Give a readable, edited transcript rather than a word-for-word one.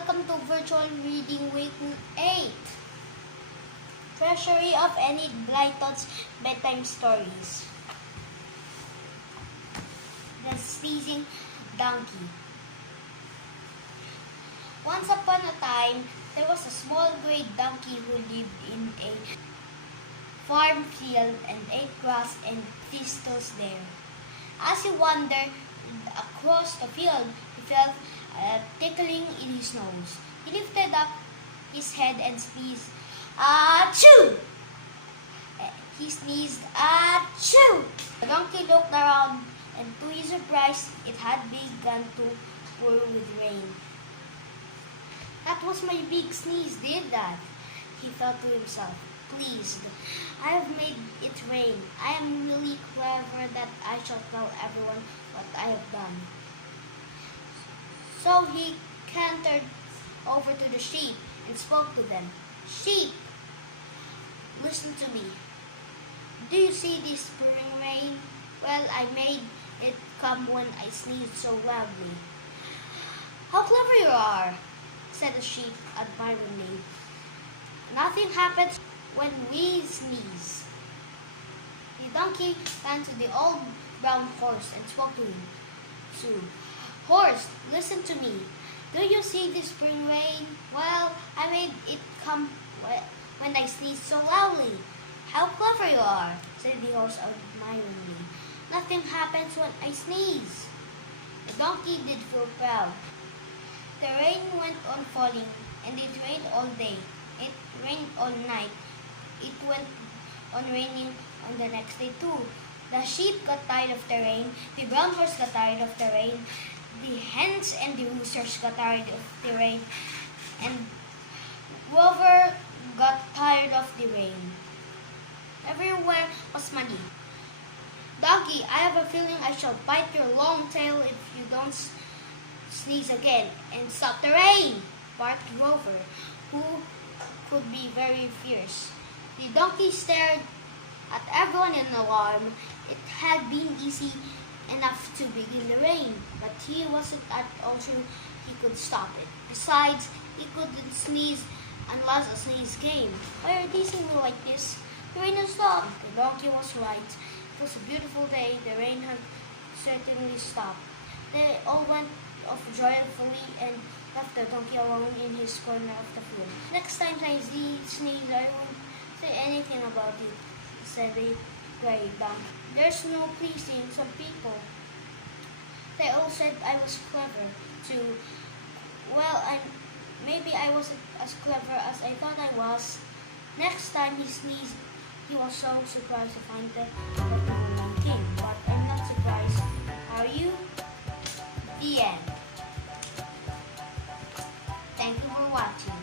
Welcome to Virtual Reading Week 8. Treasury of Enid Blyton's Bedtime Stories. The Sneezing Donkey. Once upon a time, there was a small gray donkey who lived in a farm field and ate grass and thistles there. As he wandered across the field, he felt a tickling in his nose. He lifted up his head and sneezed, "Achoo!" He sneezed, "Achoo!" The donkey looked around, and to his surprise, it had begun to pour with rain. "That was my big sneeze did that," he thought to himself, pleased. "I have made it rain. I am really clever that I shall tell everyone what I have done." So he cantered over to the sheep and spoke to them. "Sheep, listen to me. Do you see this pouring rain? Well, I made it come when I sneezed so loudly." "How clever you are," said the sheep admiringly. "Nothing happens when we sneeze." The donkey ran to the old brown horse and spoke to him too. "Horse, listen to me. Do you see this spring rain? Well, I made it come when I sneezed so loudly." "How clever you are," said the horse admiringly. "Nothing happens when I sneeze." The donkey did feel proud. The rain went on falling, and it rained all day. It rained all night. It went on raining on the next day too. The sheep got tired of the rain. The brown horse got tired of the rain. The hens and the roosters got tired of the rain. And Rover got tired of the rain. Everywhere was muddy. "Donkey, I have a feeling I shall bite your long tail if you don't sneeze again and stop the rain," barked Rover, who could be very fierce. The donkey stared at everyone in alarm. It had been easy enough to begin the rain, but he wasn't at all sure he could stop it. Besides, he couldn't sneeze unless a sneeze came. "Why are you teasing me like this? The rain has stopped." The donkey was right. It was a beautiful day. The rain had certainly stopped. They all went off joyfully and left the donkey alone in his corner of the field. "Next time I sneeze, I won't say anything about it," said the gray donkey. "There's no pleasing some people. They all said I was clever too. Well, maybe I wasn't as clever as I thought I was." Next time he sneezed, he was so surprised to find that no one came. But I'm not surprised. Are you? The end. Thank you for watching.